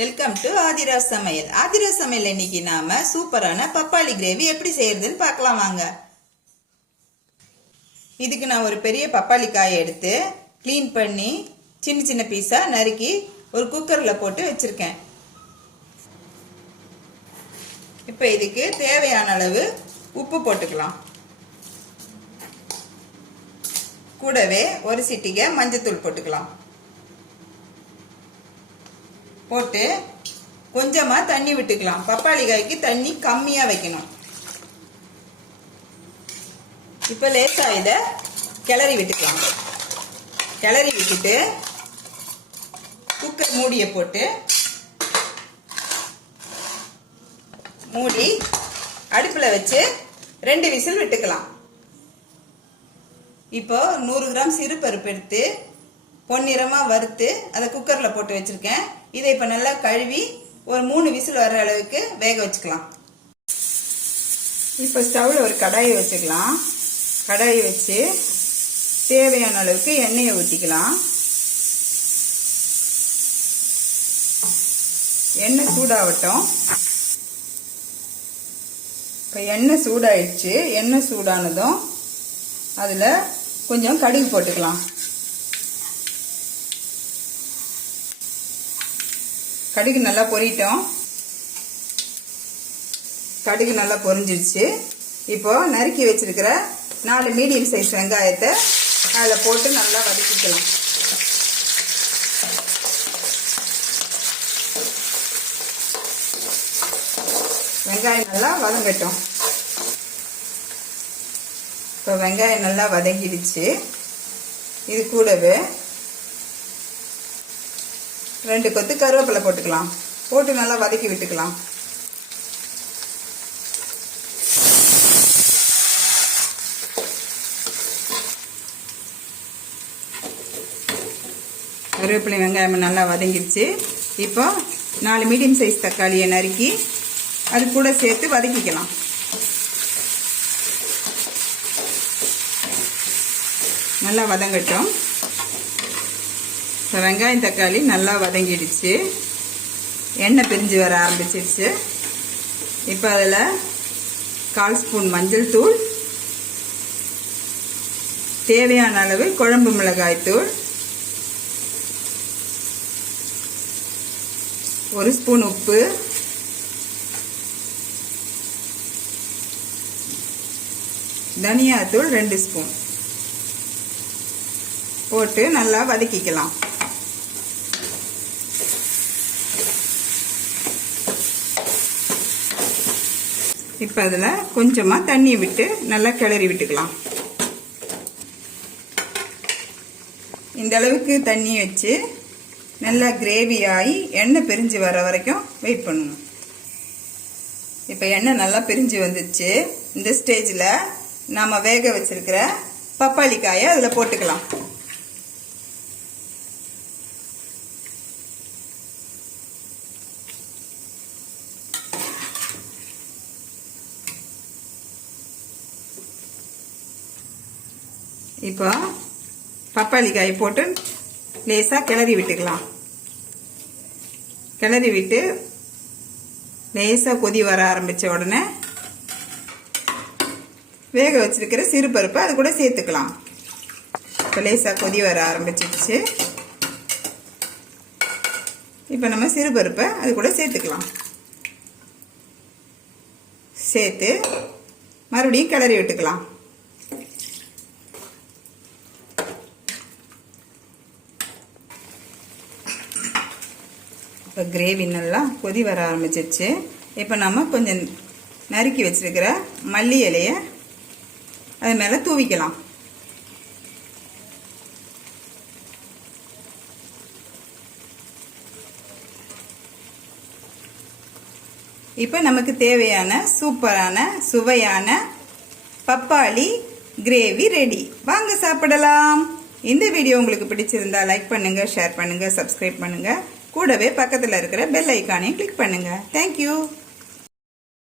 Welcome to Aadhira சமையல் ஆதிரா சமையல் இன்னைக்கு நாம சூப்பரான பப்பாளி கிரேவி எப்படி செய்யறதுன்னு பார்க்கலாம் வாங்க. இதுக்கு நான் ஒரு பெரிய பப்பாளி காயை எடுத்து க்ளீன் பண்ணி சின்ன சின்ன பீஸா நறுக்கி ஒரு குக்கர்ல போட்டு வச்சிருக்கேன். இப்போ இதுக்கு தேவையான அளவு உப்பு போட்டுக்கலாம். கூடவே ஒரு சிட்டிகை மஞ்சத்தூள் போட்டுக்கலாம். போட்டு கொஞ்சமாக தண்ணி விட்டுக்கலாம். பப்பாளி காய்க்கு தண்ணி கம்மியாக வைக்கணும். இப்போ லேசாக இதை கிளறி விட்டுக்கலாம். கிளறி விட்டுட்டு குக்கர் மூடியை போட்டு மூடி அடுப்பில் வச்சு ரெண்டு விசில் விட்டுக்கலாம். இப்போ நூறு கிராம் சிறு பருப்பு எடுத்து பொன்னிறமாக வறுத்து அதை குக்கரில் போட்டு வச்சுருக்கேன். இதை இப்போ நல்லா கழுவி ஒரு மூணு விசில் வர அளவுக்கு வேக வச்சுக்கலாம். இப்போ ஸ்டவ்வில் ஒரு கடாயை வச்சுக்கலாம். கடாயை வச்சு தேவையான அளவுக்கு எண்ணெயை ஊற்றிக்கலாம் எண்ணெய் சூடாகட்டும். இப்போ எண்ணெய் சூடாயிடுச்சு. எண்ணெய் சூடானதும் அதில் கொஞ்சம் கடுகு போட்டுக்கலாம். கடுகு நல்லா பொரிட்டோம். கடுகு நல்லா பொரிஞ்சிடுச்சு இப்போ நறுக்கி வச்சிருக்கிற நாலு மீடியம் சைஸ் வெங்காயத்தை அதில் போட்டு நல்லா வதக்கிக்கலாம். வெங்காயம் நல்லா வதங்கட்டும். இப்போ வெங்காயம் நல்லா வதங்கிடுச்சு. இது கூடவே ரெண்டு கொத்து கருவேப்பிலை போட்டுக்கலாம். போட்டு நல்லா வதக்கி விட்டுக்கலாம். கருவேப்பிலை வெங்காயம் நல்லா வதங்கிடுச்சு இப்போ நாலு மீடியம் சைஸ் தக்காளியை நறுக்கி அது கூட சேர்த்து வதக்கிக்கலாம். நல்லா வதங்கட்டும். இப்போ வெங்காயம் தக்காளி நல்லா வதங்கிடுச்சு. எண்ணெய் பிரிஞ்சு வர ஆரம்பிச்சிடுச்சு இப்போ அதில் கால் ஸ்பூன் மஞ்சள் தூள் தேவையான அளவு குழம்பு மிளகாய் தூள் ஒரு ஸ்பூன் உப்பு தனியாத்தூள் ரெண்டு ஸ்பூன். போட்டு நல்லா வதக்கிக்கலாம். இப்போ அதில் கொஞ்சமாக தண்ணியை விட்டு நல்லா கிளறி விட்டுக்கலாம். இந்த அளவுக்கு தண்ணி வச்சு நல்லா கிரேவி ஆகி எண்ணெய் பிரிஞ்சு வர வரைக்கும் வெயிட் பண்ணணும். இப்போ எண்ணெய் நல்லா பிரிஞ்சு வந்துச்சு. இந்த ஸ்டேஜில் நாம் வேக வச்சுருக்கிற பப்பாளி காயை அதில் போட்டுக்கலாம். இப்போ பப்பாளி காய் போட்டு லேசாக கிளறி விட்டுக்கலாம். கிளறி விட்டு லேசாக கொதி வர ஆரம்பித்த உடனே வேக வச்சிருக்கிற சிறுபருப்பு அது கூட சேர்த்துக்கலாம். இப்போ லேசாக கொதி வர ஆரம்பிச்சிடுச்சு இப்போ நம்ம சிறு பருப்பை அது கூட சேர்த்துக்கலாம். சேர்த்து மறுபடியும் கிளறி விட்டுக்கலாம். இப்போ கிரேவி நல்லா கொதி வர ஆரம்பிச்சிருச்சு. இப்போ நம்ம கொஞ்சம் நறுக்கி வச்சிருக்கிற மல்லி இலையை அது மேலே தூவிக்கலாம். இப்போ நமக்கு தேவையான சூப்பரான சுவையான பப்பாளி கிரேவி ரெடி வாங்க சாப்பிடலாம். இந்த வீடியோ உங்களுக்கு பிடிச்சிருந்தா லைக் பண்ணுங்கள் ஷேர் பண்ணுங்கள் சப்ஸ்கிரைப் பண்ணுங்கள் கூடவே பக்கத்தில் இருக்கிற பெல் ஐக்கானையும் கிளிக் பண்ணுங்கள் தேங்க்யூ